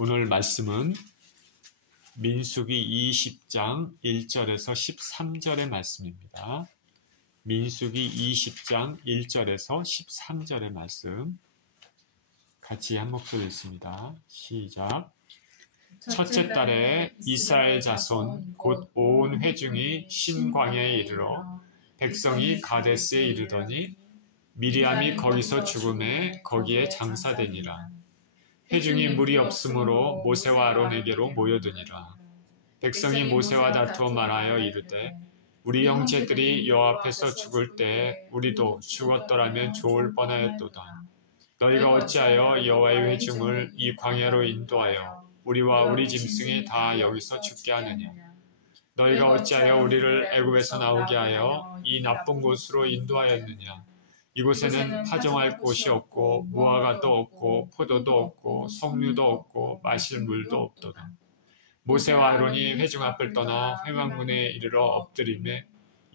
오늘 말씀은 민수기 20장 1절에서 13절의 말씀입니다. 민수기 20장 1절에서 13절의 말씀 같이 한 목소리 읽습니다. 시작. 첫째 달에 이스라엘 자손 곧 온 회중이 신광야에 이르러 백성이 가데스에 이르더니 미리암이 거기서 죽음에 거기에 장사되니라. 회중이 물이 없으므로 모세와 아론에게로 모여드니라. 백성이 모세와 다투어 말하여 이르되 우리 형제들이 여호와 앞에서 죽을 때에 우리도 죽었더라면 좋을 뻔하였도다. 너희가 어찌하여 여호와의 회중을 이 광야로 인도하여 우리와 우리 짐승이 다 여기서 죽게 하느냐. 너희가 어찌하여 우리를 애굽에서 나오게 하여 이 나쁜 곳으로 인도하였느냐. 이곳에는 파종할 곳이 없고 무화과도 없고 포도도 없고 석류도 없고 마실 물도 없도다. 모세와 아론이 회중 앞을 떠나 회막문에 이르러 엎드리매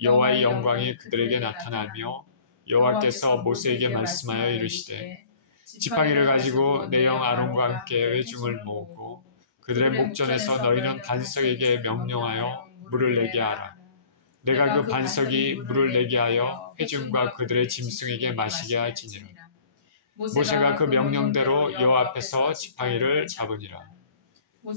여호와의 영광이 그들에게 나타나며 여호와께서 모세에게 말씀하여 이르시되 지팡이를 가지고 내 형 아론과 함께 회중을 모으고 그들의 목전에서 너희는 반석에게 명령하여 물을 내게 하라. 내가 그 반석이 물을 내게 하여 회중과 그들의 짐승에게 마시게 할지니라. 모세가 그 명령대로 여호와 앞에서 지팡이를 잡으니라.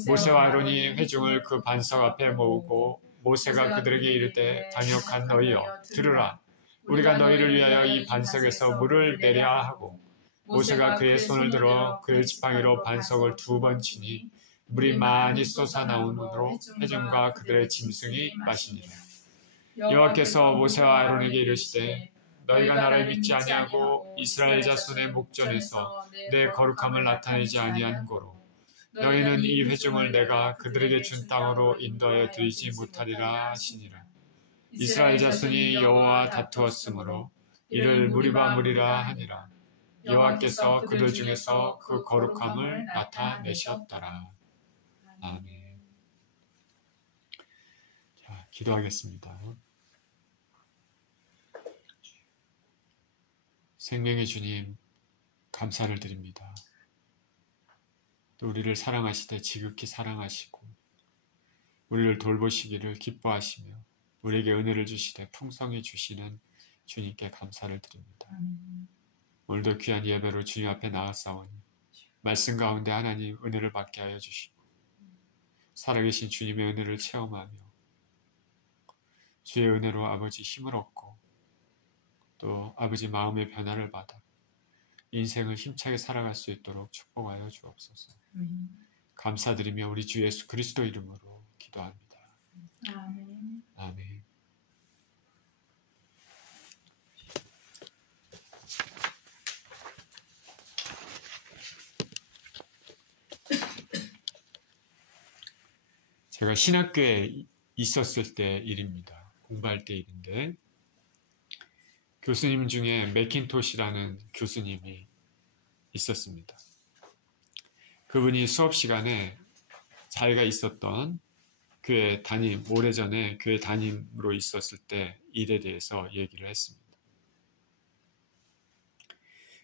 모세와 아론이 회중을 그 반석 앞에 모으고 모세가 그들에게 이르되 강력한 너희여 들으라. 우리가 너희를 위하여 이 반석에서 물을 내랴 하고 모세가 그의 손을 들어 그의 지팡이로 반석을 2번 치니 물이 많이 솟아나오므로 회중과 그들의 짐승이 마시니라. 여호와께서 모세와 아론에게 이르시되 너희가 나를 믿지 아니하고 이스라엘 자손의 목전에서 내 거룩함을 나타내지 아니한 고로 너희는 이 회중을 내가 그들에게 준 땅으로 인도하여 드리지 못하리라 하시니라. 이스라엘 자손이 여호와와 다투었으므로 이를 무리바 무리라 하니라. 여호와께서 그들 중에서 그 거룩함을 나타내셨더라. 아멘. 자, 기도하겠습니다. 생명의 주님, 감사를 드립니다. 또 우리를 사랑하시되 지극히 사랑하시고 우리를 돌보시기를 기뻐하시며 우리에게 은혜를 주시되 풍성히 주시는 주님께 감사를 드립니다. 오늘도 귀한 예배로 주님 앞에 나아싸우니 말씀 가운데 하나님 은혜를 받게 하여 주시고 살아계신 주님의 은혜를 체험하며 주의 은혜로 아버지 힘을 얻고 또 아버지 마음의 변화를 받아 인생을 힘차게 살아갈 수 있도록 축복하여 주옵소서. 감사드리며 우리 주 예수 그리스도 이름으로 기도합니다. 아멘. 아멘. 제가 신학교에 있었을 때 일입니다. 공부할 때 일인데 교수님 중에 맥킨토시라는 교수님이 있었습니다. 그분이 수업 시간에 자기가 있었던 교회 담임, 오래전에 교회 담임으로 있었을 때 일에 대해서 얘기를 했습니다.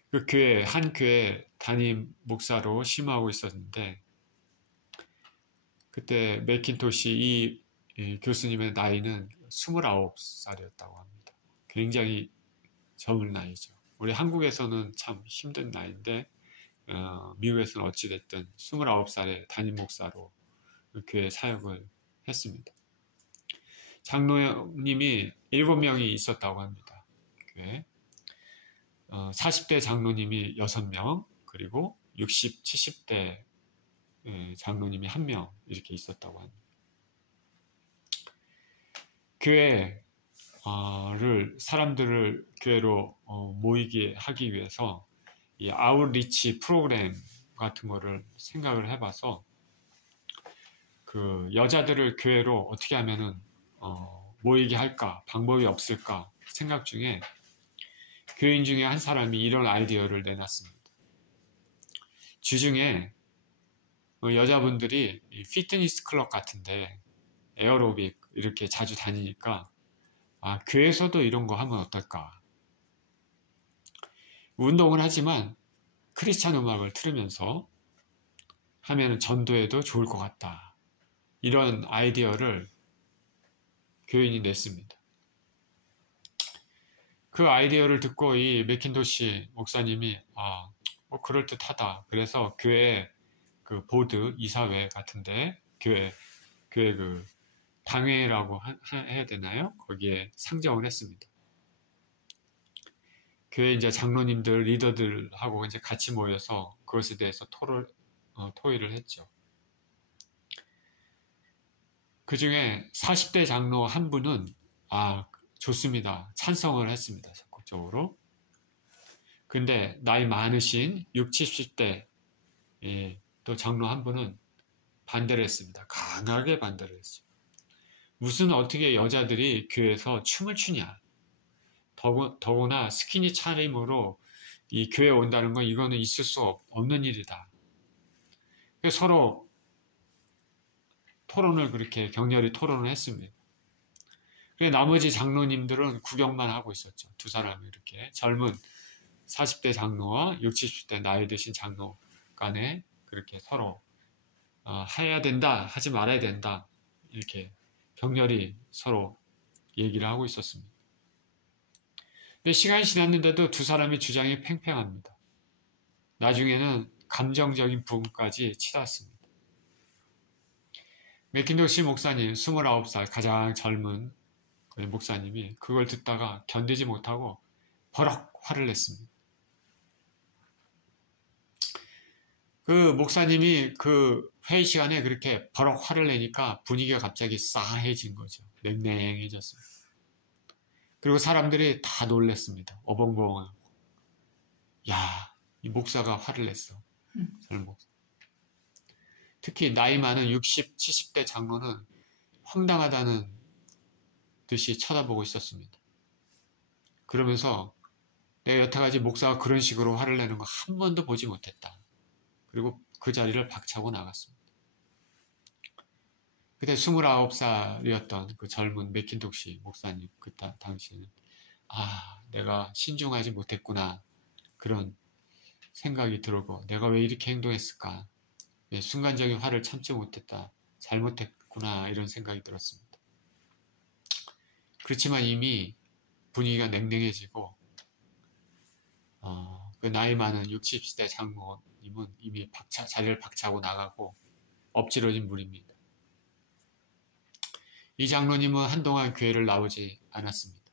그 교회, 한 교회 담임 목사로 심호하고 있었는데 그때 맥킨토시 이 교수님의 나이는 29살이었다고 합니다. 굉장히 적은 나이죠. 우리 한국에서는 참 힘든 나이인데 미국에서는 어찌됐든 29살에 담임 목사로 교회 사역을 했습니다. 장로님이 7명이 있었다고 합니다. 교회 40대 장로님이 6명 그리고 60, 70대 장로님이 1명 이렇게 있었다고 합니다. 사람들을 교회로 모이게 하기 위해서 이 아웃리치 프로그램 같은 거를 생각을 해봐서 그 여자들을 교회로 어떻게 하면은 모이게 할까 방법이 없을까 생각 중에 교인 중에 한 사람이 이런 아이디어를 내놨습니다. 주중에 여자분들이 피트니스 클럽 같은데 에어로빅 이렇게 자주 다니니까 교회에서도 이런 거 하면 어떨까? 운동을 하지만 크리스찬 음악을 틀으면서 하면 전도해도 좋을 것 같다. 이런 아이디어를 교인이 냈습니다. 그 아이디어를 듣고 이 맥킨토시 목사님이 그럴듯하다. 그래서 교회 그 보드 이사회 같은데 교회 그 당회라고 해야 되나요? 거기에 상정을 했습니다. 교회 이제 장로님들, 리더들하고 이제 같이 모여서 그것에 대해서 토의를 했죠. 그 중에 40대 장로 한 분은 좋습니다. 찬성을 했습니다. 적극적으로. 근데 나이 많으신 60, 70대 또 장로 한 분은 반대를 했습니다. 강하게 반대를 했죠. 무슨 어떻게 여자들이 교회에서 춤을 추냐. 더구나 스키니 차림으로 이 교회에 온다는 건 이거는 있을 수 없는 일이다. 서로 토론을 그렇게 격렬히 토론을 했습니다. 나머지 장로님들은 구경만 하고 있었죠. 두 사람이 이렇게 젊은 40대 장로와 60, 70대 나이 드신 장로 간에 그렇게 서로 해야 된다, 하지 말아야 된다 이렇게 격렬히 서로 얘기를 하고 있었습니다. 근데 시간이 지났는데도 두 사람의 주장이 팽팽합니다. 나중에는 감정적인 부분까지 치닫습니다. 맥킨토시 목사님 29살 가장 젊은 목사님이 그걸 듣다가 견디지 못하고 버럭 화를 냈습니다. 그 목사님이 그 회의 시간에 그렇게 버럭 화를 내니까 분위기가 갑자기 싸해진 거죠. 냉랭해졌습니다. 그리고 사람들이 다 놀랐습니다. 어벙벙하고. 야, 이 목사가 화를 냈어. 젊은 목사. 특히 나이 많은 60, 70대 장로는 황당하다는 듯이 쳐다보고 있었습니다. 그러면서 내가 여태까지 목사가 그런 식으로 화를 내는 거 한 번도 보지 못했다. 그리고 그 자리를 박차고 나갔습니다. 그때 29살이었던 그 젊은 맥킨토시 목사님 그때 당시에는 내가 신중하지 못했구나 그런 생각이 들고 내가 왜 이렇게 행동했을까 순간적인 화를 참지 못했다 잘못했구나 이런 생각이 들었습니다. 그렇지만 이미 분위기가 냉랭해지고 그 나이 많은 60대 장로님은 이미 자리를 박차고 나가고 엎질러진 물입니다. 이 장로님은 한동안 교회를 나오지 않았습니다.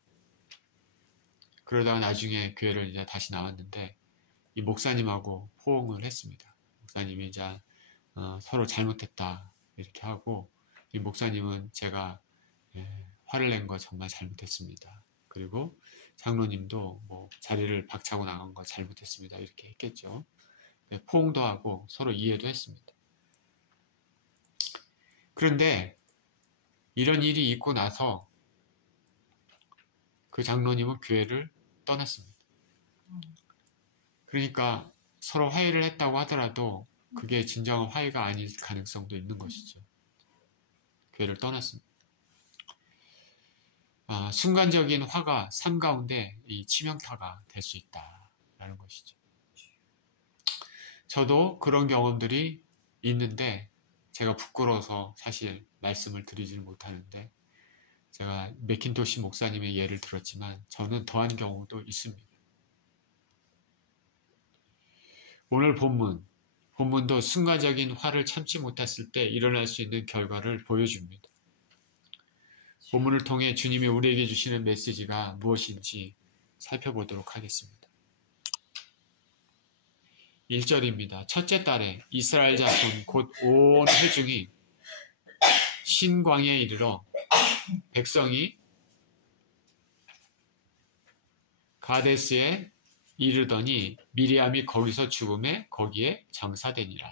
그러다가 나중에 교회를 이제 다시 나왔는데 이 목사님하고 호응을 했습니다. 목사님이 이제 서로 잘못했다 이렇게 하고 이 목사님은 제가 화를 낸 거 정말 잘못했습니다. 그리고 장로님도 뭐 자리를 박차고 나간 거 잘못했습니다. 이렇게 했겠죠. 포옹도 하고 서로 이해도 했습니다. 그런데 이런 일이 있고 나서 그 장로님은 교회를 떠났습니다. 그러니까 서로 화해를 했다고 하더라도 그게 진정한 화해가 아닐 가능성도 있는 것이죠. 교회를 떠났습니다. 순간적인 화가 삶 가운데 이 치명타가 될 수 있다라는 것이죠. 저도 그런 경험들이 있는데 제가 부끄러워서 사실 말씀을 드리지는 못하는데 제가 맥킨토시 목사님의 예를 들었지만 저는 더한 경우도 있습니다. 오늘 본문도 순간적인 화를 참지 못했을 때 일어날 수 있는 결과를 보여줍니다. 본문을 통해 주님이 우리에게 주시는 메시지가 무엇인지 살펴보도록 하겠습니다. 1절입니다. 첫째 달에 이스라엘 자손 곧 온 회중이 신광야에 이르러 백성이 가데스에 이르더니 미리암이 거기서 죽음에 거기에 장사되니라.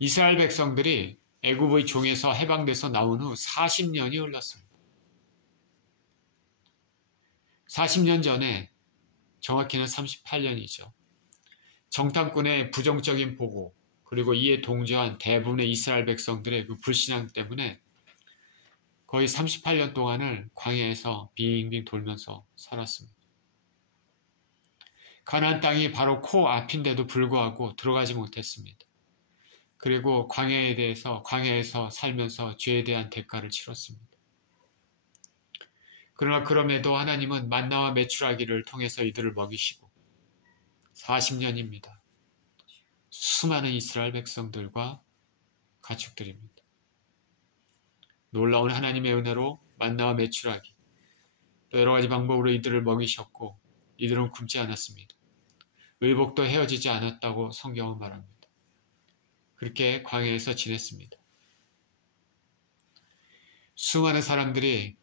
이스라엘 백성들이 애굽의 종에서 해방돼서 나온 후 40년이 흘렀습니다. 40년 전에 정확히는 38년이죠. 정탐꾼의 부정적인 보고 그리고 이에 동조한 대부분의 이스라엘 백성들의 그 불신앙 때문에 거의 38년 동안을 광야에서 빙빙 돌면서 살았습니다. 가나안 땅이 바로 코앞인데도 불구하고 들어가지 못했습니다. 그리고 광야에서 살면서 죄에 대한 대가를 치렀습니다. 그러나 그럼에도 하나님은 만나와 메추라기를 통해서 이들을 먹이시고 40년입니다. 수많은 이스라엘 백성들과 가축들입니다. 놀라운 하나님의 은혜로 만나와 메추라기 또 여러 가지 방법으로 이들을 먹이셨고 이들은 굶지 않았습니다. 의복도 헤어지지 않았다고 성경은 말합니다. 그렇게 광야에서 지냈습니다. 수많은 사람들이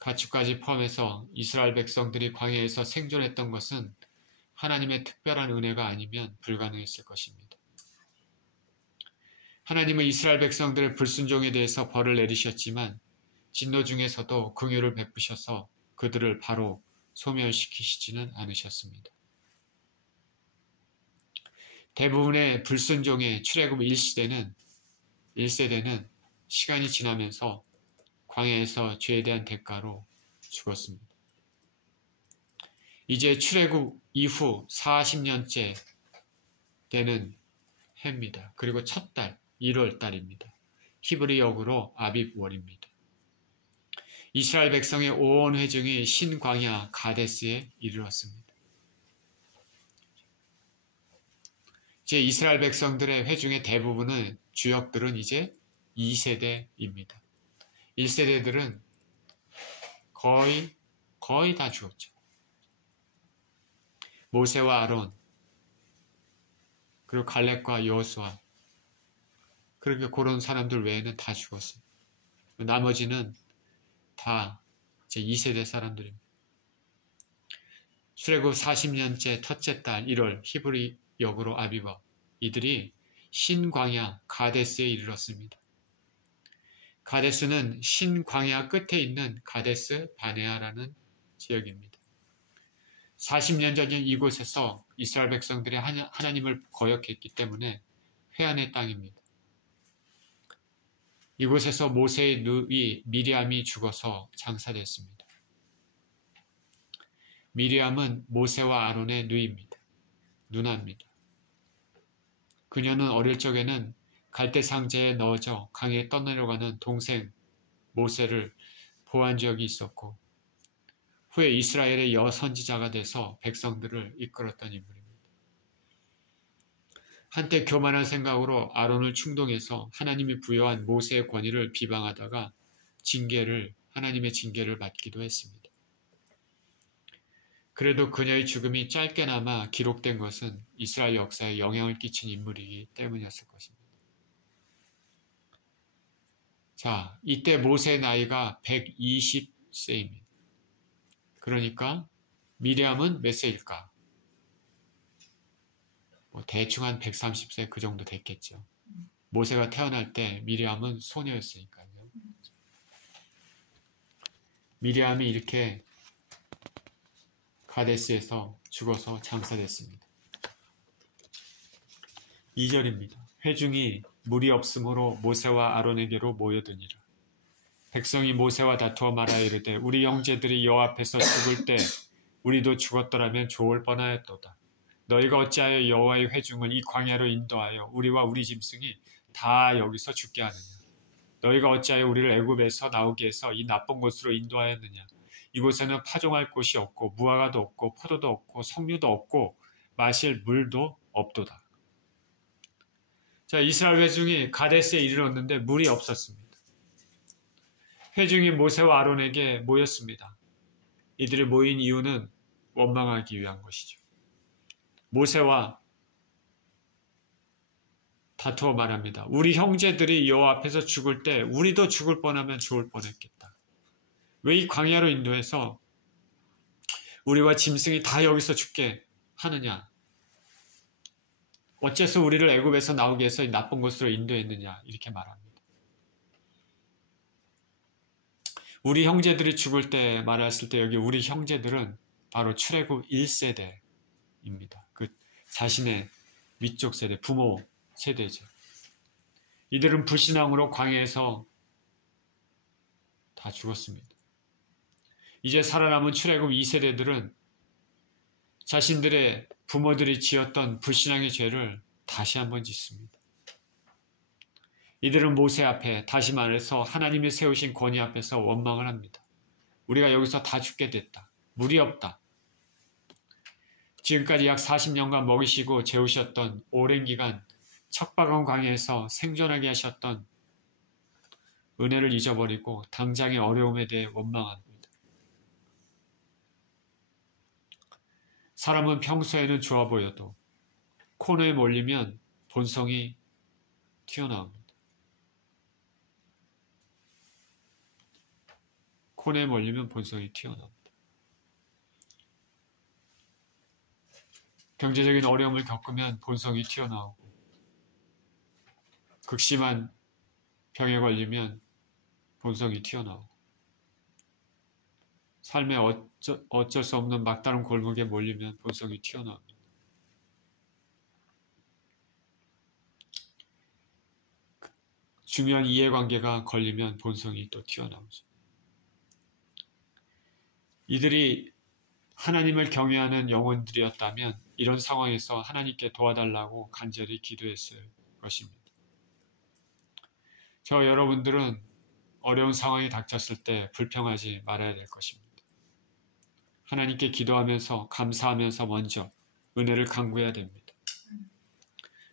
가축까지 포함해서 이스라엘 백성들이 광야에서 생존했던 것은 하나님의 특별한 은혜가 아니면 불가능했을 것입니다. 하나님은 이스라엘 백성들의 불순종에 대해서 벌을 내리셨지만 진노 중에서도 긍휼을 베푸셔서 그들을 바로 소멸시키시지는 않으셨습니다. 대부분의 불순종의 출애굽 1세대는 시간이 지나면서 광야에서 죄에 대한 대가로 죽었습니다. 이제 출애굽 이후 40년째 되는 해입니다. 그리고 첫 달 1월 달입니다. 히브리 역으로 아빕월입니다. 이스라엘 백성의 온 회중이 신광야 가데스에 이르렀습니다. 이제 이스라엘 백성들의 회중의 대부분은 주역들은 이제 2세대입니다. 1세대들은 거의 다 죽었죠. 모세와 아론, 그리고 갈렙과 여호수아, 그렇게 그런 사람들 외에는 다 죽었어요. 나머지는 다 이제 2세대 사람들입니다. 출애굽 40년째 첫째 달 1월 히브리 역으로 아비바 이들이 신광야 가데스에 이르렀습니다. 가데스는 신광야 끝에 있는 가데스 바네아라는 지역입니다. 40년 전 이곳에서 이스라엘 백성들이 하나님을 거역했기 때문에 회한의 땅입니다. 이곳에서 모세의 누이 미리암이 죽어서 장사됐습니다. 미리암은 모세와 아론의 누나입니다. 그녀는 어릴 적에는 갈대 상자에 넣어져 강에 떠내려가는 동생 모세를 보호한 적이 있었고 후에 이스라엘의 여선지자가 돼서 백성들을 이끌었던 인물입니다. 한때 교만한 생각으로 아론을 충동해서 하나님이 부여한 모세의 권위를 비방하다가 하나님의 징계를 받기도 했습니다. 그래도 그녀의 죽음이 짧게나마 기록된 것은 이스라엘 역사에 영향을 끼친 인물이기 때문이었을 것입니다. 자, 이때 모세의 나이가 120세입니다. 그러니까 미리암은 몇 세일까? 대충 한 130세 그 정도 됐겠죠. 모세가 태어날 때 미리암은 소녀였으니까요. 미리암이 이렇게 가데스에서 죽어서 장사됐습니다. 2절입니다. 회중이 물이 없으므로 모세와 아론에게로 모여드니라. 백성이 모세와 다투어 말하여 이르되 우리 형제들이 여호와 앞에서 죽을 때 우리도 죽었더라면 좋을 뻔하였도다. 너희가 어찌하여 여호와의 회중을 이 광야로 인도하여 우리와 우리 짐승이 다 여기서 죽게 하느냐. 너희가 어찌하여 우리를 애굽에서 나오게 해서 이 나쁜 곳으로 인도하였느냐. 이곳에는 파종할 곳이 없고 무화과도 없고 포도도 없고 석류도 없고 마실 물도 없도다. 자, 이스라엘 회중이 가데스에 이르렀는데 물이 없었습니다. 회중이 모세와 아론에게 모였습니다. 이들이 모인 이유는 원망하기 위한 것이죠. 모세와 다투어 말합니다. 우리 형제들이 여호와 앞에서 죽을 때 우리도 죽을 뻔하면 좋을 뻔했겠다. 왜 이 광야로 인도해서 우리와 짐승이 다 여기서 죽게 하느냐? 어째서 우리를 애굽에서 나오게 해서 이 나쁜 곳으로 인도했느냐? 이렇게 말합니다. 우리 형제들이 죽을 때 말했을 때 여기 우리 형제들은 바로 출애굽 1세대입니다. 그 자신의 위쪽 세대, 부모 세대죠. 이들은 불신앙으로 광야에서 다 죽었습니다. 이제 살아남은 출애굽 2세대들은 자신들의 부모들이 지었던 불신앙의 죄를 다시 한번 짓습니다. 이들은 모세 앞에, 다시 말해서 하나님이 세우신 권위 앞에서 원망을 합니다. 우리가 여기서 다 죽게 됐다. 물이 없다. 지금까지 약 40년간 먹이시고 재우셨던 오랜 기간 척박한 광야에서 생존하게 하셨던 은혜를 잊어버리고 당장의 어려움에 대해 원망합니다. 사람은 평소에는 좋아 보여도 코너에 몰리면 본성이 튀어나옵니다. 코너에 몰리면 본성이 튀어나옵니다. 경제적인 어려움을 겪으면 본성이 튀어나오고 극심한 병에 걸리면 본성이 튀어나오고 삶에 어쩔 수 없는 막다른 골목에 몰리면 본성이 튀어나옵니다. 중요한 이해관계가 걸리면 본성이 또 튀어나오죠. 이들이 하나님을 경외하는 영혼들이었다면 이런 상황에서 하나님께 도와달라고 간절히 기도했을 것입니다. 저 여러분들은 어려운 상황이 닥쳤을 때 불평하지 말아야 될 것입니다. 하나님께 기도하면서 감사하면서 먼저 은혜를 간구해야 됩니다.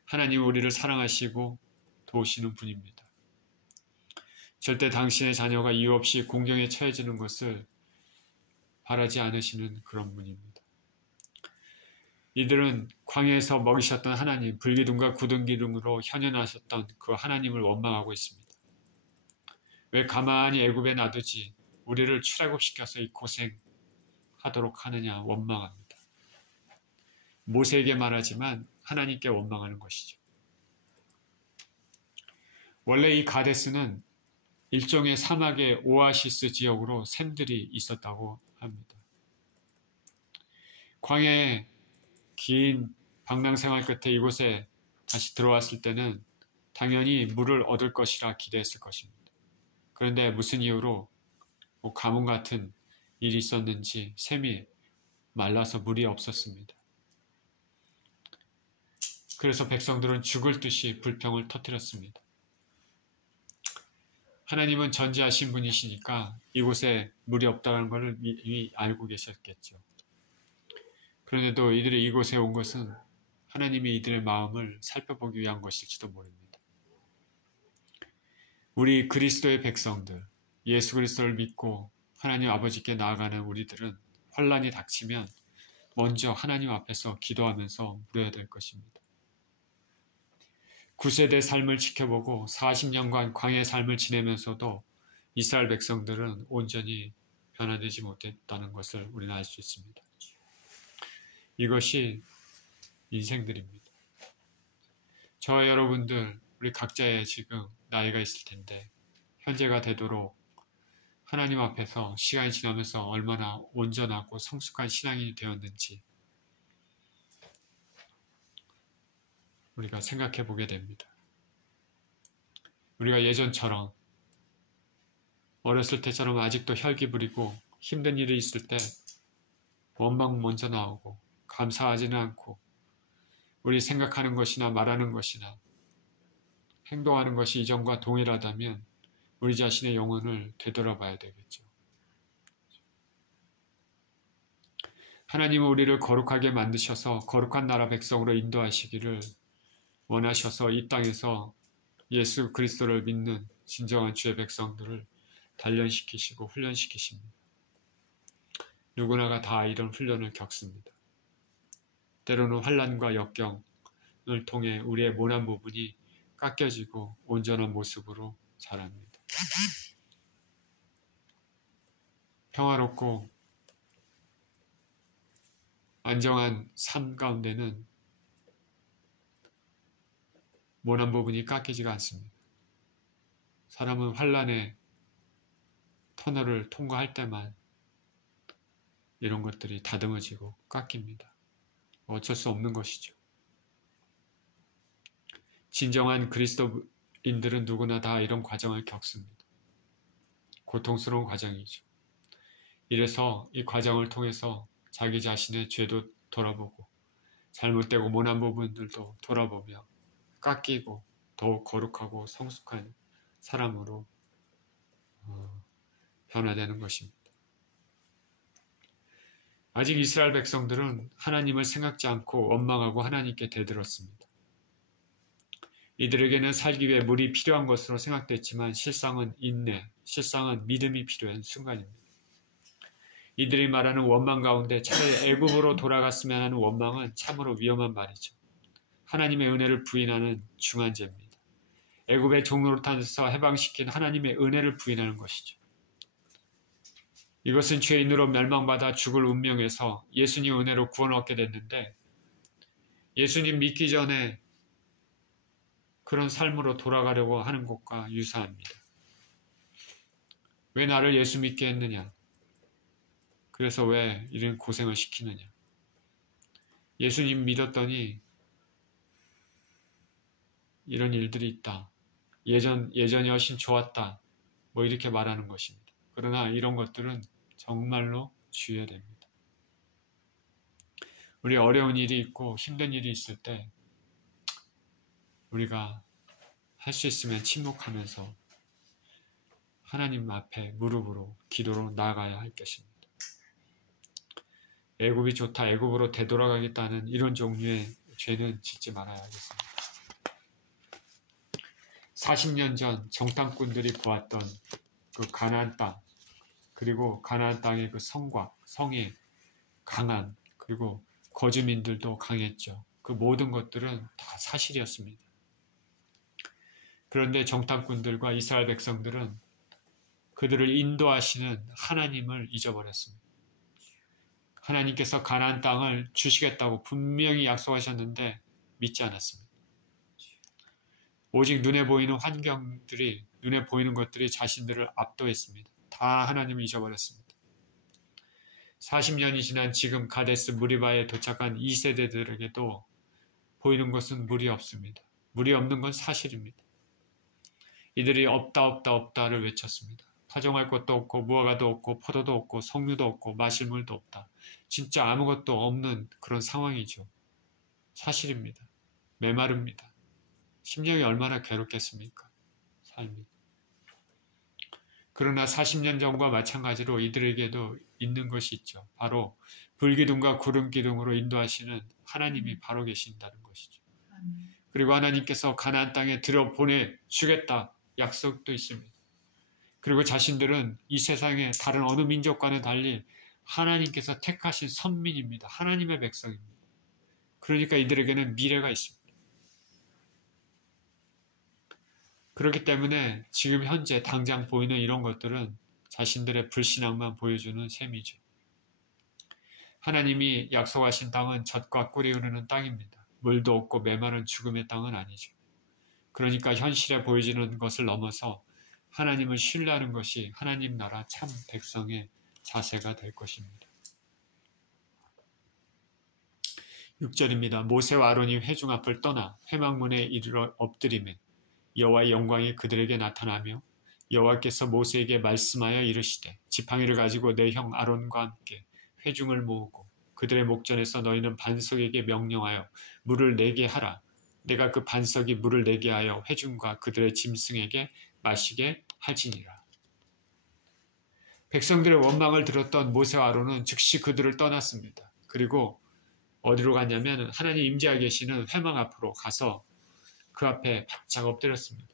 하나님 우리를 사랑하시고 도우시는 분입니다. 절대 당신의 자녀가 이유 없이 공경에 처해지는 것을 바라지 않으시는 그런 분입니다. 이들은 광야에서 먹이셨던 하나님, 불기둥과 굳은기둥으로 현현하셨던 그 하나님을 원망하고 있습니다. 왜 가만히 애굽에 놔두지 우리를 출애굽시켜서 이 고생하도록 하느냐 원망합니다. 모세에게 말하지만 하나님께 원망하는 것이죠. 원래 이 가데스는 일종의 사막의 오아시스 지역으로 샘들이 있었다고 합니다. 광야의 긴 방랑생활 끝에 이곳에 다시 들어왔을 때는 당연히 물을 얻을 것이라 기대했을 것입니다. 그런데 무슨 이유로 가뭄 같은 일이 있었는지 샘이 말라서 물이 없었습니다. 그래서 백성들은 죽을 듯이 불평을 터뜨렸습니다. 하나님은 전지하신 분이시니까 이곳에 물이 없다는 것을 이미 알고 계셨겠죠. 그런데도 이들이 이곳에 온 것은 하나님이 이들의 마음을 살펴보기 위한 것일지도 모릅니다. 우리 그리스도의 백성들, 예수 그리스도를 믿고 하나님 아버지께 나아가는 우리들은 환난이 닥치면 먼저 하나님 앞에서 기도하면서 물어야 될 것입니다. 9세대 삶을 지켜보고 40년간 광야의 삶을 지내면서도 이스라엘 백성들은 온전히 변화되지 못했다는 것을 우리는 알 수 있습니다. 이것이 인생들입니다. 저와 여러분들, 우리 각자의 지금 나이가 있을 텐데 현재가 되도록 하나님 앞에서 시간이 지나면서 얼마나 온전하고 성숙한 신앙이 되었는지 우리가 생각해 보게 됩니다. 우리가 예전처럼 어렸을 때처럼 아직도 혈기 부리고 힘든 일이 있을 때 원망 먼저 나오고 감사하지는 않고 우리 생각하는 것이나 말하는 것이나 행동하는 것이 이전과 동일하다면 우리 자신의 영혼을 되돌아봐야 되겠죠. 하나님은 우리를 거룩하게 만드셔서 거룩한 나라 백성으로 인도하시기를 원하셔서 이 땅에서 예수 그리스도를 믿는 진정한 주의 백성들을 단련시키시고 훈련시키십니다. 누구나가 다 이런 훈련을 겪습니다. 때로는 환난과 역경을 통해 우리의 모난 부분이 깎여지고 온전한 모습으로 자랍니다. 평화롭고 안정한 삶 가운데는 모난 부분이 깎이지가 않습니다. 사람은 환난의 터널을 통과할 때만 이런 것들이 다듬어지고 깎입니다. 어쩔 수 없는 것이죠. 진정한 그리스도인들은 누구나 다 이런 과정을 겪습니다. 고통스러운 과정이죠. 이래서 이 과정을 통해서 자기 자신의 죄도 돌아보고 잘못되고 모난 부분들도 돌아보며 깎이고 더욱 거룩하고 성숙한 사람으로 변화되는 것입니다. 아직 이스라엘 백성들은 하나님을 생각지 않고 원망하고 하나님께 대들었습니다. 이들에게는 살기 위해 물이 필요한 것으로 생각됐지만 실상은 인내, 실상은 믿음이 필요한 순간입니다. 이들이 말하는 원망 가운데 차라리 애굽으로 돌아갔으면 하는 원망은 참으로 위험한 말이죠. 하나님의 은혜를 부인하는 중한 죄입니다. 애굽의 종노릇에서 해방시킨 하나님의 은혜를 부인하는 것이죠. 이것은 죄인으로 멸망받아 죽을 운명에서 예수님 은혜로 구원 얻게 됐는데 예수님 믿기 전에 그런 삶으로 돌아가려고 하는 것과 유사합니다. 왜 나를 예수 믿게 했느냐? 그래서 왜 이런 고생을 시키느냐? 예수님 믿었더니 이런 일들이 있다. 예전이 훨씬 좋았다. 뭐 이렇게 말하는 것입니다. 그러나 이런 것들은 정말로 주의해야 됩니다. 우리 어려운 일이 있고 힘든 일이 있을 때 우리가 할 수 있으면 침묵하면서 하나님 앞에 무릎으로 기도로 나아가야 할 것입니다. 애굽이 좋다, 애굽으로 되돌아가겠다는 이런 종류의 죄는 짓지 말아야 하겠습니다. 40년 전 정탐꾼들이 보았던 그 가나안 땅, 그리고 가나안 땅의 그 성곽, 성의 강함, 그리고 거주민들도 강했죠. 그 모든 것들은 다 사실이었습니다. 그런데 정탐꾼들과 이스라엘 백성들은 그들을 인도하시는 하나님을 잊어버렸습니다. 하나님께서 가나안 땅을 주시겠다고 분명히 약속하셨는데 믿지 않았습니다. 오직 눈에 보이는 환경들이, 눈에 보이는 것들이 자신들을 압도했습니다. 다 하나님을 잊어버렸습니다. 40년이 지난 지금 가데스 무리바에 도착한 2세대들에게도 보이는 것은 물이 없습니다. 물이 없는 건 사실입니다. 이들이 없다를 외쳤습니다. 파종할 것도 없고 무화과도 없고 포도도 없고 석류도 없고 마실 물도 없다. 진짜 아무것도 없는 그런 상황이죠. 사실입니다. 메마릅니다. 심령이 얼마나 괴롭겠습니까? 삶이. 그러나 40년 전과 마찬가지로 이들에게도 있는 것이 있죠. 바로 불기둥과 구름기둥으로 인도하시는 하나님이 바로 계신다는 것이죠. 그리고 하나님께서 가나안 땅에 들여보내주겠다 약속도 있습니다. 그리고 자신들은 이 세상의 다른 어느 민족과는 달리 하나님께서 택하신 선민입니다. 하나님의 백성입니다. 그러니까 이들에게는 미래가 있습니다. 그렇기 때문에 지금 현재 당장 보이는 이런 것들은 자신들의 불신앙만 보여주는 셈이죠. 하나님이 약속하신 땅은 젖과 꿀이 흐르는 땅입니다. 물도 없고 메마른 죽음의 땅은 아니죠. 그러니까 현실에 보여지는 것을 넘어서 하나님을 신뢰하는 것이 하나님 나라 참 백성의 자세가 될 것입니다. 6절입니다. 모세와 아론이 회중 앞을 떠나 회막문에 이르러 엎드리매 여호와의 영광이 그들에게 나타나며 여호와께서 모세에게 말씀하여 이르시되 지팡이를 가지고 내 형 아론과 함께 회중을 모으고 그들의 목전에서 너희는 반석에게 명령하여 물을 내게 하라. 내가 그 반석이 물을 내게 하여 회중과 그들의 짐승에게 마시게 할지니라. 백성들의 원망을 들었던 모세와 아론은 즉시 그들을 떠났습니다. 그리고 어디로 갔냐면 하나님 임재하 계시는 회막 앞으로 가서 그 앞에 바짝 엎드렸습니다.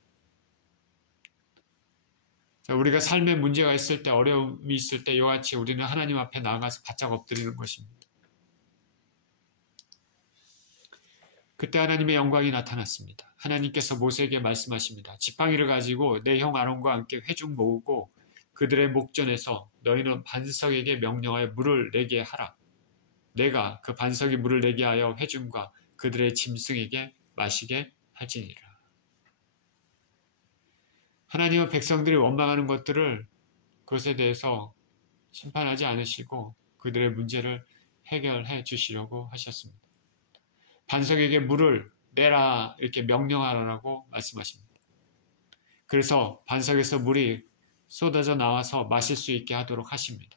자, 우리가 삶에 문제가 있을 때, 어려움이 있을 때 이와 같이 우리는 하나님 앞에 나아가서 바짝 엎드리는 것입니다. 그때 하나님의 영광이 나타났습니다. 하나님께서 모세에게 말씀하십니다. 지팡이를 가지고 내 형 아론과 함께 회중 모으고 그들의 목전에서 너희는 반석에게 명령하여 물을 내게 하라. 내가 그 반석이 물을 내게 하여 회중과 그들의 짐승에게 마시게 할지니라. 하나님은 백성들이 원망하는 것들을 그것에 대해서 심판하지 않으시고 그들의 문제를 해결해 주시려고 하셨습니다. 반석에게 물을 내라 이렇게 명령하라고 말씀하십니다. 그래서 반석에서 물이 쏟아져 나와서 마실 수 있게 하도록 하십니다.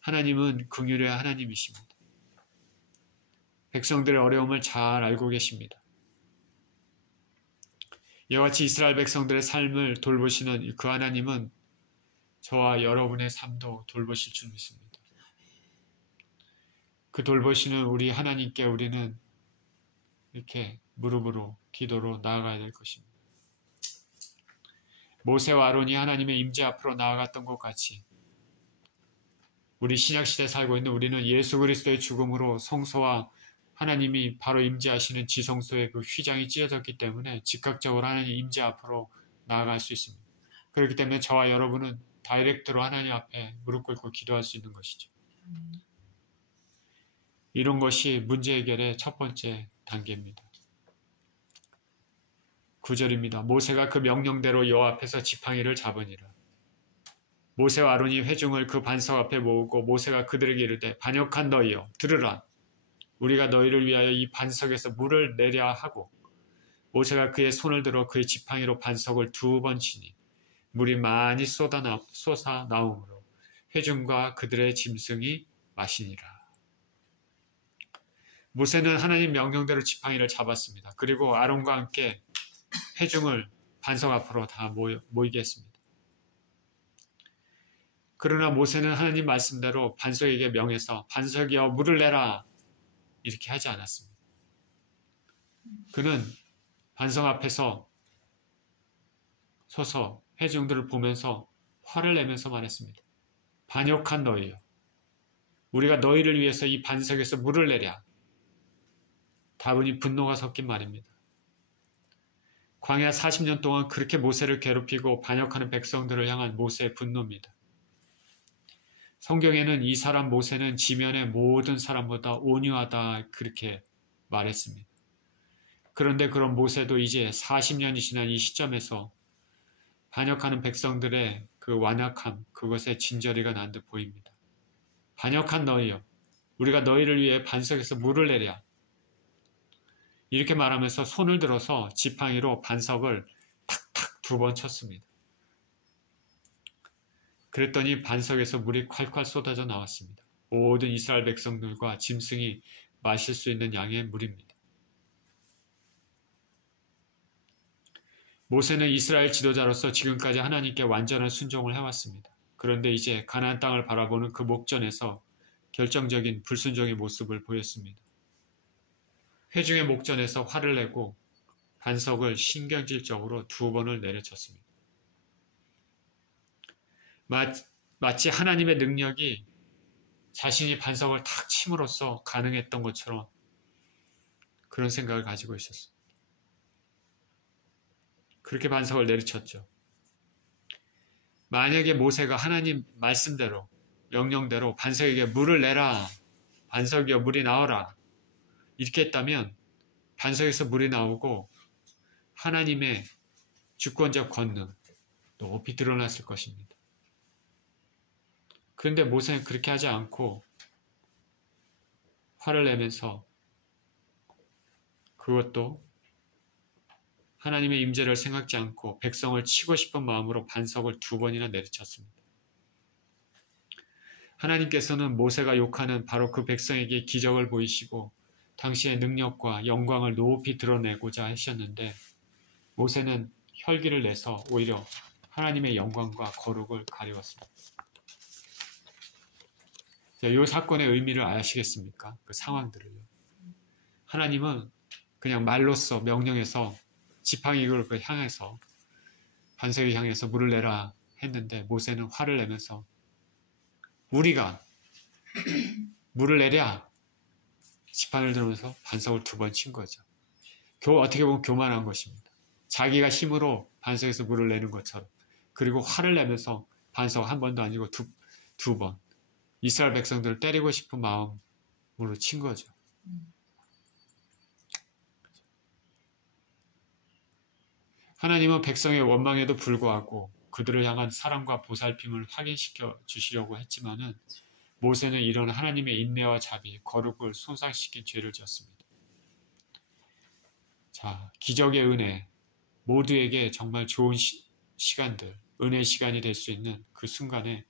하나님은 긍휼의 하나님이십니다. 백성들의 어려움을 잘 알고 계십니다. 이와 같이 이스라엘 백성들의 삶을 돌보시는 그 하나님은 저와 여러분의 삶도 돌보실 줄 믿습니다. 그 돌보시는 우리 하나님께 우리는 이렇게 무릎으로 기도로 나아가야 될 것입니다. 모세와 아론이 하나님의 임재 앞으로 나아갔던 것 같이 우리 신약시대에 살고 있는 우리는 예수 그리스도의 죽음으로 성소와 하나님이 바로 임재하시는 지성소의 그 휘장이 찢어졌기 때문에 즉각적으로 하나님 임재 앞으로 나아갈 수 있습니다. 그렇기 때문에 저와 여러분은 다이렉트로 하나님 앞에 무릎 꿇고 기도할 수 있는 것이죠. 이런 것이 문제 해결의 첫 번째 단계입니다. 9절입니다. 모세가 그 명령대로 여호와 앞에서 지팡이를 잡으니라. 모세와 아론이 회중을 그 반석 앞에 모으고 모세가 그들에게 이르되 반역한 너희여 들으라. 우리가 너희를 위하여 이 반석에서 물을 내랴 하고 모세가 그의 손을 들어 그의 지팡이로 반석을 2번 치니 물이 많이 쏟아 나오므로 회중과 그들의 짐승이 마시니라. 모세는 하나님 명령대로 지팡이를 잡았습니다. 그리고 아론과 함께 회중을 반석 앞으로 다 모이게 했습니다. 그러나 모세는 하나님 말씀대로 반석에게 명해서 반석이여 물을 내라 이렇게 하지 않았습니다. 그는 반석 앞에서 서서 회중들을 보면서 화를 내면서 말했습니다. 반역한 너희여 우리가 너희를 위해서 이 반석에서 물을 내랴. 다분히 분노가 섞인 말입니다. 광야 40년 동안 그렇게 모세를 괴롭히고 반역하는 백성들을 향한 모세의 분노입니다. 성경에는 이 사람 모세는 지면의 모든 사람보다 온유하다 그렇게 말했습니다. 그런데 그런 모세도 이제 40년이 지난 이 시점에서 반역하는 백성들의 그 완악함, 그것에 진저리가 난 듯 보입니다. 반역한 너희여, 우리가 너희를 위해 반석에서 물을 내랴. 이렇게 말하면서 손을 들어서 지팡이로 반석을 탁탁 2번 쳤습니다. 그랬더니 반석에서 물이 콸콸 쏟아져 나왔습니다. 모든 이스라엘 백성들과 짐승이 마실 수 있는 양의 물입니다. 모세는 이스라엘 지도자로서 지금까지 하나님께 완전한 순종을 해왔습니다. 그런데 이제 가나안 땅을 바라보는 그 목전에서 결정적인 불순종의 모습을 보였습니다. 회중의 목전에서 화를 내고 반석을 신경질적으로 2번을 내려쳤습니다. 마치 하나님의 능력이 자신이 반석을 탁 침으로써 가능했던 것처럼 그런 생각을 가지고 있었습니다. 그렇게 반석을 내리쳤죠. 만약에 모세가 하나님 말씀대로 명령대로 반석에게 물을 내라. 반석이여 물이 나오라. 이렇게 했다면 반석에서 물이 나오고 하나님의 주권적 권능 높이 드러났을 것입니다. 그런데 모세는 그렇게 하지 않고 화를 내면서 그것도 하나님의 임재를 생각지 않고 백성을 치고 싶은 마음으로 반석을 2번이나 내리쳤습니다. 하나님께서는 모세가 욕하는 바로 그 백성에게 기적을 보이시고 당시의 능력과 영광을 높이 드러내고자 하셨는데 모세는 혈기를 내서 오히려 하나님의 영광과 거룩을 가리웠습니다. 이 사건의 의미를 아시겠습니까? 그 상황들을요. 하나님은 그냥 말로써 명령해서 지팡이를 향해서 반석을 향해서 물을 내라 했는데 모세는 화를 내면서 우리가 물을 내랴 지팡이를 들면서 반석을 2번 친 거죠. 어떻게 보면 교만한 것입니다. 자기가 힘으로 반석에서 물을 내는 것처럼. 그리고 화를 내면서 반석 1번도 아니고 2번. 이스라엘 백성들을 때리고 싶은 마음으로 친 거죠. 하나님은 백성의 원망에도 불구하고 그들을 향한 사랑과 보살핌을 확인시켜 주시려고 했지만은 모세는 이런 하나님의 인내와 자비, 거룩을 손상시킨 죄를 지었습니다. 자, 기적의 은혜, 모두에게 정말 좋은 시간들, 은혜의 시간이 될 수 있는 그 순간에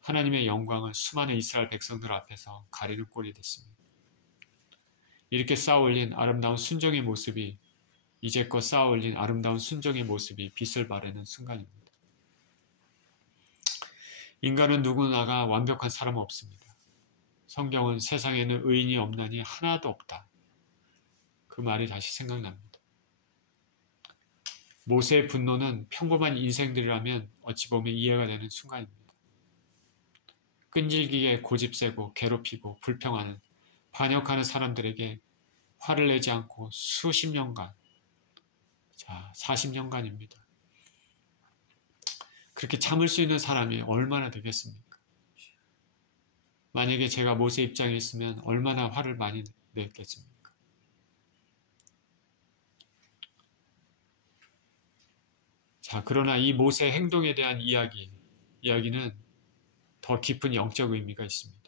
하나님의 영광을 수많은 이스라엘 백성들 앞에서 가리는 꼴이 됐습니다. 이렇게 쌓아올린 아름다운 순종의 모습이 이제껏 쌓아올린 아름다운 순종의 모습이 빛을 발하는 순간입니다. 인간은 누구나가 완벽한 사람은 없습니다. 성경은 세상에는 의인이 없나니 하나도 없다. 그 말이 다시 생각납니다. 모세의 분노는 평범한 인생들이라면 어찌 보면 이해가 되는 순간입니다. 끈질기게 고집세고 괴롭히고 불평하는 반역하는 사람들에게 화를 내지 않고 수십 년간, 자 40년간입니다. 그렇게 참을 수 있는 사람이 얼마나 되겠습니까? 만약에 제가 모세 입장에 있으면 얼마나 화를 많이 냈겠습니까? 자, 그러나 이 모세의 행동에 대한 이야기는 더 깊은 영적 의미가 있습니다.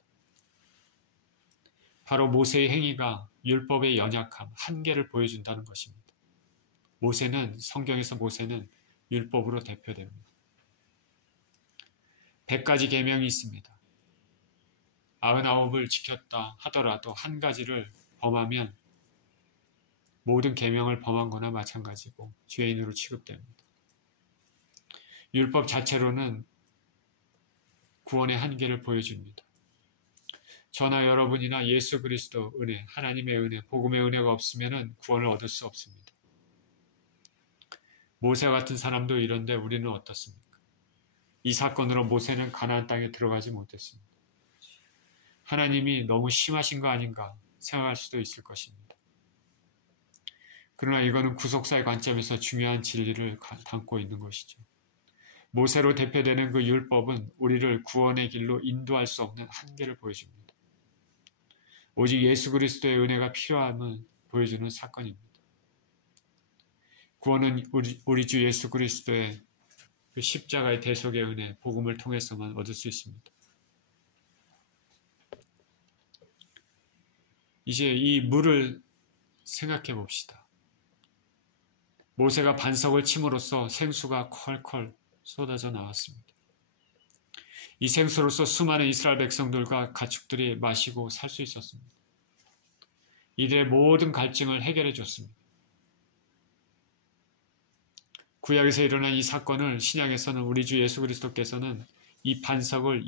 바로 모세의 행위가 율법의 연약함, 한계를 보여준다는 것입니다. 성경에서 모세는 율법으로 대표됩니다. 100가지 계명이 있습니다. 99을 지켰다 하더라도 한 가지를 범하면 모든 계명을 범한 거나 마찬가지고 죄인으로 취급됩니다. 율법 자체로는 구원의 한계를 보여줍니다. 저나 여러분이나 예수 그리스도 은혜, 하나님의 은혜, 복음의 은혜가 없으면 구원을 얻을 수 없습니다. 모세와 같은 사람도 이런데 우리는 어떻습니까? 이 사건으로 모세는 가나안 땅에 들어가지 못했습니다. 하나님이 너무 심하신 거 아닌가 생각할 수도 있을 것입니다. 그러나 이거는 구속사의 관점에서 중요한 진리를 담고 있는 것이죠. 모세로 대표되는 그 율법은 우리를 구원의 길로 인도할 수 없는 한계를 보여줍니다. 오직 예수 그리스도의 은혜가 필요함을 보여주는 사건입니다. 구원은 우리 주 예수 그리스도의 그 십자가의 대속의 은혜, 복음을 통해서만 얻을 수 있습니다. 이제 이 물을 생각해 봅시다. 모세가 반석을 침으로써 생수가 컬컬 쏟아져 나왔습니다. 이 생수로서 수많은 이스라엘 백성들과 가축들이 마시고 살 수 있었습니다. 이들의 모든 갈증을 해결해 줬습니다. 구약에서 일어난 이 사건을 신약에서는 우리 주 예수 그리스도께서는 이 반석을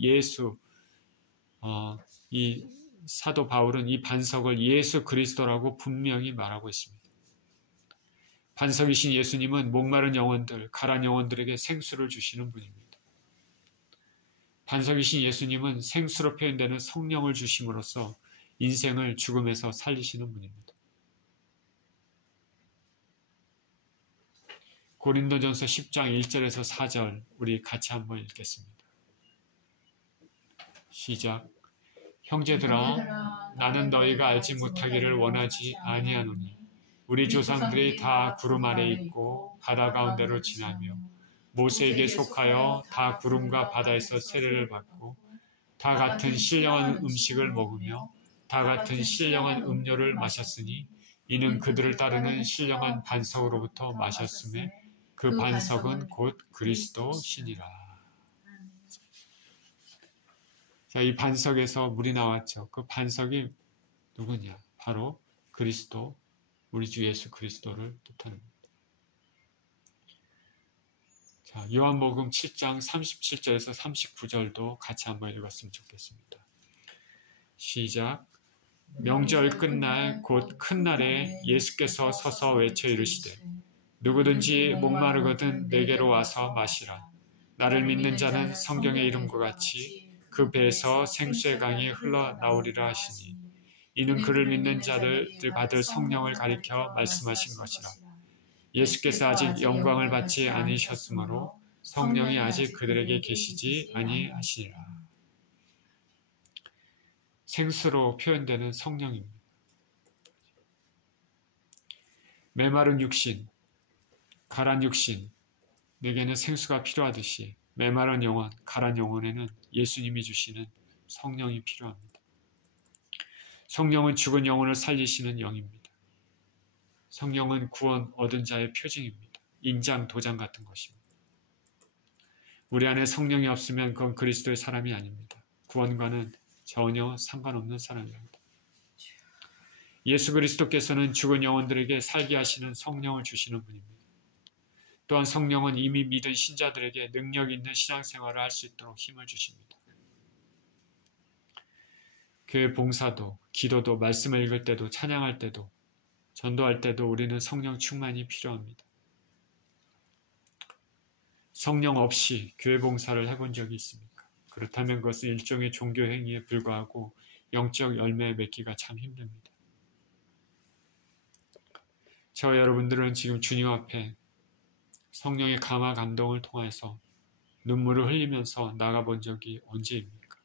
이 사도 바울은 이 반석을 예수 그리스도라고 분명히 말하고 있습니다. 반석이신 예수님은 목마른 영혼들, 가란 영혼들에게 생수를 주시는 분입니다. 반석이신 예수님은 생수로 표현되는 성령을 주심으로써 인생을 죽음에서 살리시는 분입니다. 고린도전서 10장 1절에서 4절 우리 같이 한번 읽겠습니다. 시작. 형제들아, 나는 너희가 알지 못하기를 원하지 아니하노니 우리 조상들이 다 구름 아래 있고 바다 가운데로 지나며 모세에게 속하여 다 구름과 바다에서 세례를 받고 다 같은 신령한 음식을 먹으며 다 같은 신령한 음료를 마셨으니 이는 그들을 따르는 신령한 반석으로부터 마셨음에 그 반석은 곧 그리스도시니라. 자, 이 반석에서 물이 나왔죠. 그 반석이 누구냐? 바로 그리스도, 우리 주 예수 그리스도를 뜻합니다. 자, 요한복음 7장 37절에서 39절도 같이 한번 읽었으면 좋겠습니다. 시작. 명절 끝날 곧 큰 날에 예수께서 서서 외쳐 이르시되 누구든지 목마르거든 내게로 와서 마시라. 나를 믿는 자는 성경의 이름과 같이 그 배에서 생수의 강이 흘러나오리라 하시니 이는 그를 믿는 자들 받을 성령을 가리켜 말씀하신 것이라. 예수께서 아직 영광을 받지 않으셨으므로 성령이 아직 그들에게 계시지 아니하시니라. 생수로 표현되는 성령입니다. 메마른 육신, 가란 육신, 내게는 생수가 필요하듯이 메마른 영혼, 가란 영혼에는 예수님이 주시는 성령이 필요합니다. 성령은 죽은 영혼을 살리시는 영입니다. 성령은 구원 얻은 자의 표징입니다. 인장, 도장 같은 것입니다. 우리 안에 성령이 없으면 그건 그리스도의 사람이 아닙니다. 구원과는 전혀 상관없는 사람입니다. 예수 그리스도께서는 죽은 영혼들에게 살게 하시는 성령을 주시는 분입니다. 또한 성령은 이미 믿은 신자들에게 능력 있는 신앙생활을 할 수 있도록 힘을 주십니다. 교회 봉사도, 기도도, 말씀을 읽을 때도, 찬양할 때도, 전도할 때도 우리는 성령 충만이 필요합니다. 성령 없이 교회 봉사를 해본 적이 있습니까? 그렇다면 그것은 일종의 종교 행위에 불과하고 영적 열매 맺기가 참 힘듭니다. 저와 여러분들은 지금 주님 앞에 성령의 감화 감동을 통해서 눈물을 흘리면서 나가본 적이 언제입니까?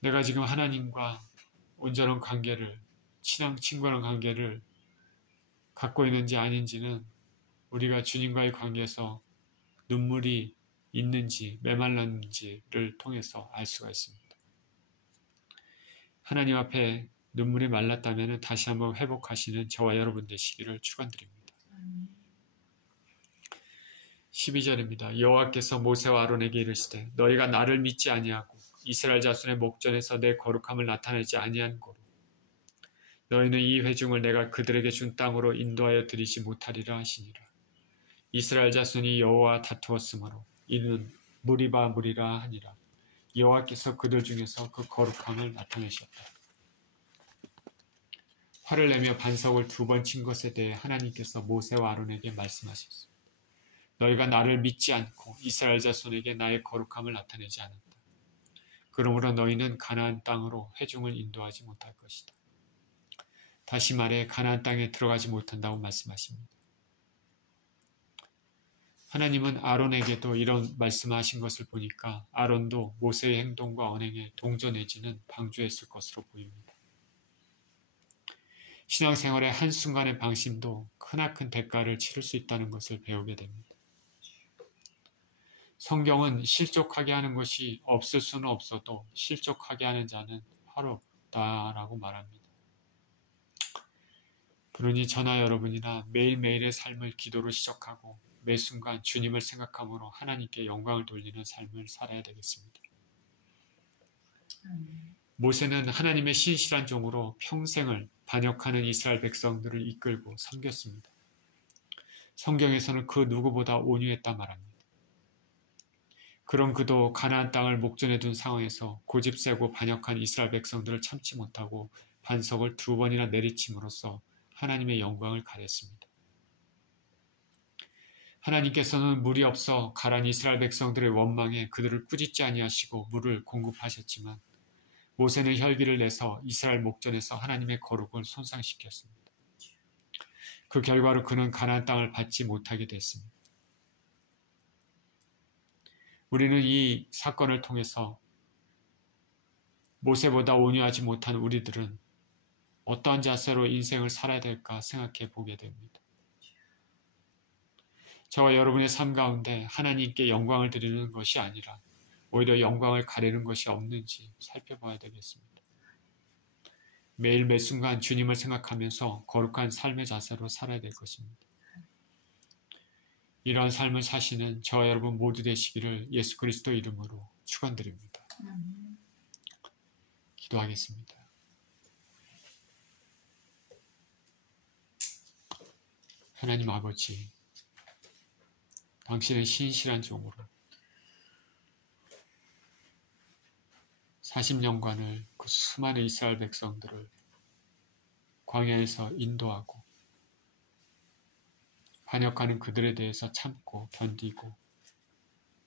내가 지금 하나님과 온전한 관계를, 친구랑 관계를 갖고 있는지 아닌지는 우리가 주님과의 관계에서 눈물이 있는지 메말랐는지를 통해서 알 수가 있습니다. 하나님 앞에 눈물이 말랐다면 다시 한번 회복하시는 저와 여러분 되시기를 축원드립니다. 12절입니다. 여호와께서 모세와 아론에게 이르시되 너희가 나를 믿지 아니하고 이스라엘 자손의 목전에서 내 거룩함을 나타내지 아니한 고로 너희는 이 회중을 내가 그들에게 준 땅으로 인도하여 드리지 못하리라 하시니라. 이스라엘 자손이 여호와와 다투었으므로 이는 무리라 하니라. 여호와께서 그들 중에서 그 거룩함을 나타내셨다. 화를 내며 반석을 2번 친 것에 대해 하나님께서 모세와 아론에게 말씀하셨습니다. 너희가 나를 믿지 않고 이스라엘 자손에게 나의 거룩함을 나타내지 않았다. 그러므로 너희는 가나안 땅으로 회중을 인도하지 못할 것이다. 다시 말해 가나안 땅에 들어가지 못한다고 말씀하십니다. 하나님은 아론에게도 이런 말씀하신 것을 보니까 아론도 모세의 행동과 언행에 동조 내지는 방조했을 것으로 보입니다. 신앙생활의 한순간의 방심도 크나큰 대가를 치를 수 있다는 것을 배우게 됩니다. 성경은 실족하게 하는 것이 없을 수는 없어도 실족하게 하는 자는 화롭다라고 말합니다. 그러니 저나 여러분이나 매일매일의 삶을 기도로 시작하고 매 순간 주님을 생각함으로 하나님께 영광을 돌리는 삶을 살아야 되겠습니다. 모세는 하나님의 신실한 종으로 평생을 반역하는 이스라엘 백성들을 이끌고 섬겼습니다. 성경에서는 그 누구보다 온유했다 말합니다. 그런 그도 가나안 땅을 목전에 둔 상황에서 고집세고 반역한 이스라엘 백성들을 참지 못하고 반석을 2번이나 내리침으로써 하나님의 영광을 가렸습니다. 하나님께서는 물이 없어 가란 이스라엘 백성들의 원망에 그들을 꾸짖지 아니하시고 물을 공급하셨지만 모세는 혈기를 내서 이스라엘 목전에서 하나님의 거룩을 손상시켰습니다. 그 결과로 그는 가나안 땅을 받지 못하게 됐습니다. 우리는 이 사건을 통해서 모세보다 온유하지 못한 우리들은 어떠한 자세로 인생을 살아야 될까 생각해 보게 됩니다. 저와 여러분의 삶 가운데 하나님께 영광을 드리는 것이 아니라 오히려 영광을 가리는 것이 없는지 살펴봐야 되겠습니다. 매일 매 순간 주님을 생각하면서 거룩한 삶의 자세로 살아야 될 것입니다. 이러한 삶을 사시는 저와 여러분 모두 되시기를 예수 그리스도 이름으로 축원드립니다. 기도하겠습니다. 하나님 아버지, 당신의 신실한 종으로 40년간을 그 수많은 이스라엘 백성들을 광야에서 인도하고 반역하는 그들에 대해서 참고 견디고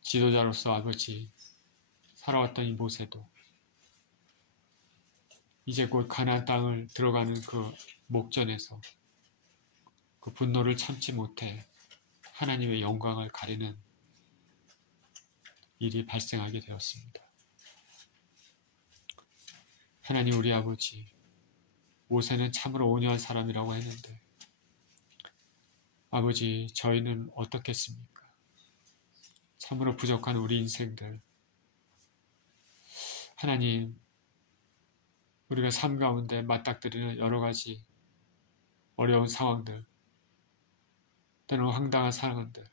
지도자로서 아버지 살아왔던 이 모세도 이제 곧 가나안 땅을 들어가는 그 목전에서 그 분노를 참지 못해 하나님의 영광을 가리는 일이 발생하게 되었습니다. 하나님 우리 아버지, 모세는 참으로 온유한 사람이라고 했는데 아버지, 저희는 어떻겠습니까? 참으로 부족한 우리 인생들, 하나님, 우리가 삶 가운데 맞닥뜨리는 여러 가지 어려운 상황들, 때로는 황당한 상황들,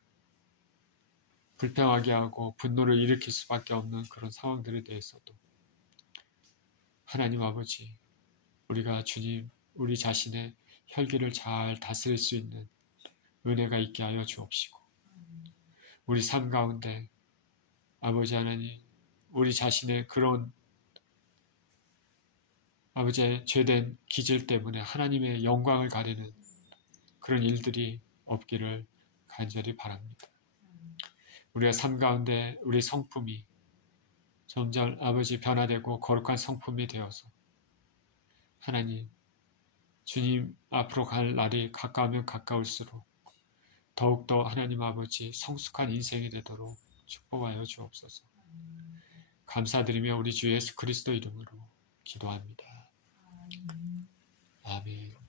불평하게 하고 분노를 일으킬 수밖에 없는 그런 상황들에 대해서도 하나님 아버지, 우리가 주님, 우리 자신의 혈기를 잘 다스릴 수 있는 은혜가 있게 하여 주옵시고, 우리 삶 가운데 아버지 하나님, 우리 자신의 그런 아버지의 죄된 기질 때문에 하나님의 영광을 가리는 그런 일들이 없기를 간절히 바랍니다. 우리의 삶 가운데 우리 성품이 점점 아버지 변화되고 거룩한 성품이 되어서 하나님, 주님 앞으로 갈 날이 가까우면 가까울수록 더욱더 하나님 아버지 성숙한 인생이 되도록 축복하여 주옵소서. 감사드리며 우리 주 예수 그리스도 이름으로 기도합니다. 아멘.